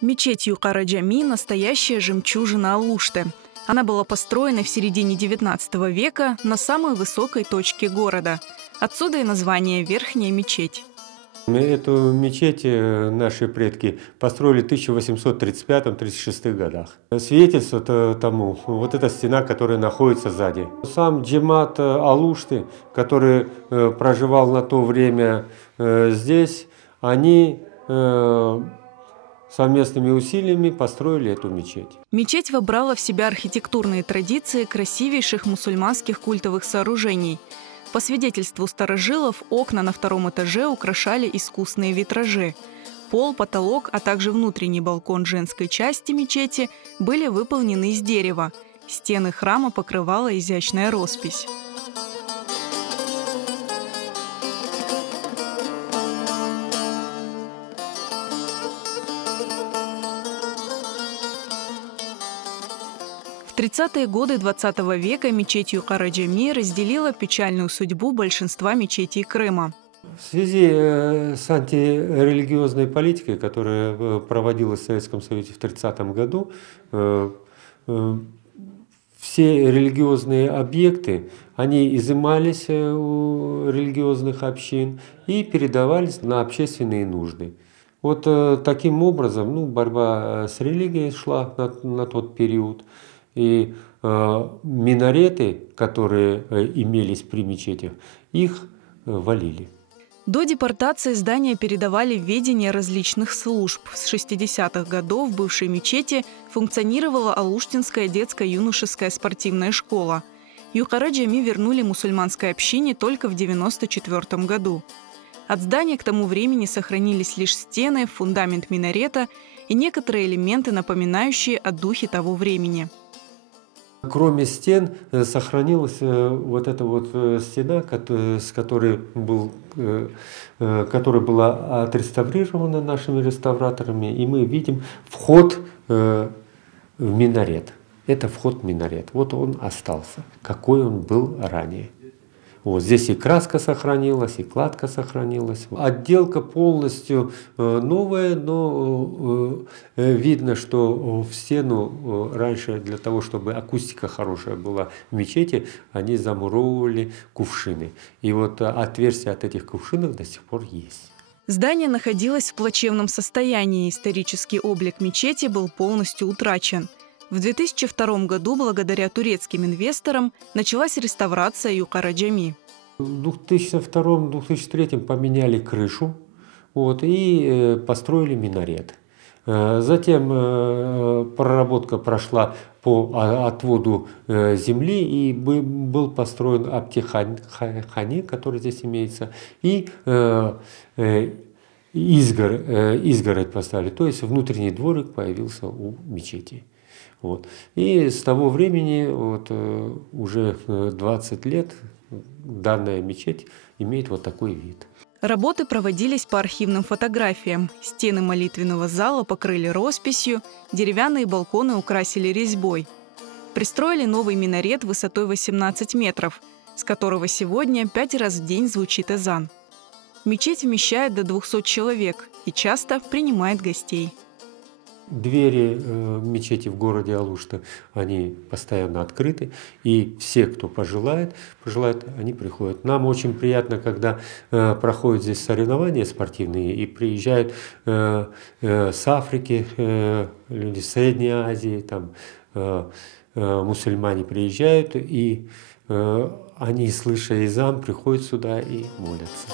Мечеть Юкара Джами – настоящая жемчужина Алушты. Она была построена в середине XIX века на самой высокой точке города. Отсюда и название «Верхняя мечеть». Эту мечеть наши предки построили в 1835-36 годах. Свидетельство тому вот эта стена, которая находится сзади. Сам джемат Алушты, который проживал на то время здесь, они совместными усилиями построили эту мечеть. Мечеть вобрала в себя архитектурные традиции красивейших мусульманских культовых сооружений. По свидетельству старожилов, окна на втором этаже украшали искусные витражи. Пол, потолок, а также внутренний балкон женской части мечети были выполнены из дерева. Стены храма покрывала изящная роспись. В 30-е годы XX века мечеть Юкара Джами разделила печальную судьбу большинства мечетей Крыма. В связи с антирелигиозной политикой, которая проводилась в Советском Союзе в 30-м году, все религиозные объекты, они изымались у религиозных общин и передавались на общественные нужды. Вот таким образом борьба с религией шла на тот период. И минареты, которые имелись при мечетях, их валили. До депортации здания передавали в ведение различных служб. С 60-х годов в бывшей мечети функционировала Алуштинская детско-юношеская спортивная школа. Юкара Джами вернули мусульманской общине только в 1994 году. От здания к тому времени сохранились лишь стены, фундамент минарета и некоторые элементы, напоминающие о духе того времени. Кроме стен сохранилась вот эта вот стена, которая была отреставрирована нашими реставраторами, и мы видим вход в минарет. Это вход в минарет. Вот он остался, какой он был ранее. Вот здесь и краска сохранилась, и кладка сохранилась. Отделка полностью новая, но видно, что в стену раньше для того, чтобы акустика хорошая была в мечети, они замуровывали кувшины. И вот отверстия от этих кувшинов до сих пор есть. Здание находилось в плачевном состоянии, исторический облик мечети был полностью утрачен. В 2002 году, благодаря турецким инвесторам, началась реставрация Юкара Джами. В 2002-2003 поменяли крышу и построили минарет. Затем проработка прошла по отводу земли, и был построен аптехане, который здесь имеется, и изгородь поставили, то есть внутренний дворик появился у мечети. И с того времени, уже 20 лет, данная мечеть имеет вот такой вид. Работы проводились по архивным фотографиям. Стены молитвенного зала покрыли росписью, деревянные балконы украсили резьбой. Пристроили новый минарет высотой 18 метров, с которого сегодня 5 раз в день звучит азан. Мечеть вмещает до 200 человек и часто принимает гостей. Двери мечети в городе Алушта, они постоянно открыты, и все, кто пожелает, они приходят. Нам очень приятно, когда проходят здесь соревнования спортивные, и приезжают с Африки, люди из Средней Азии, мусульмане приезжают, и они, слыша азан, приходят сюда и молятся.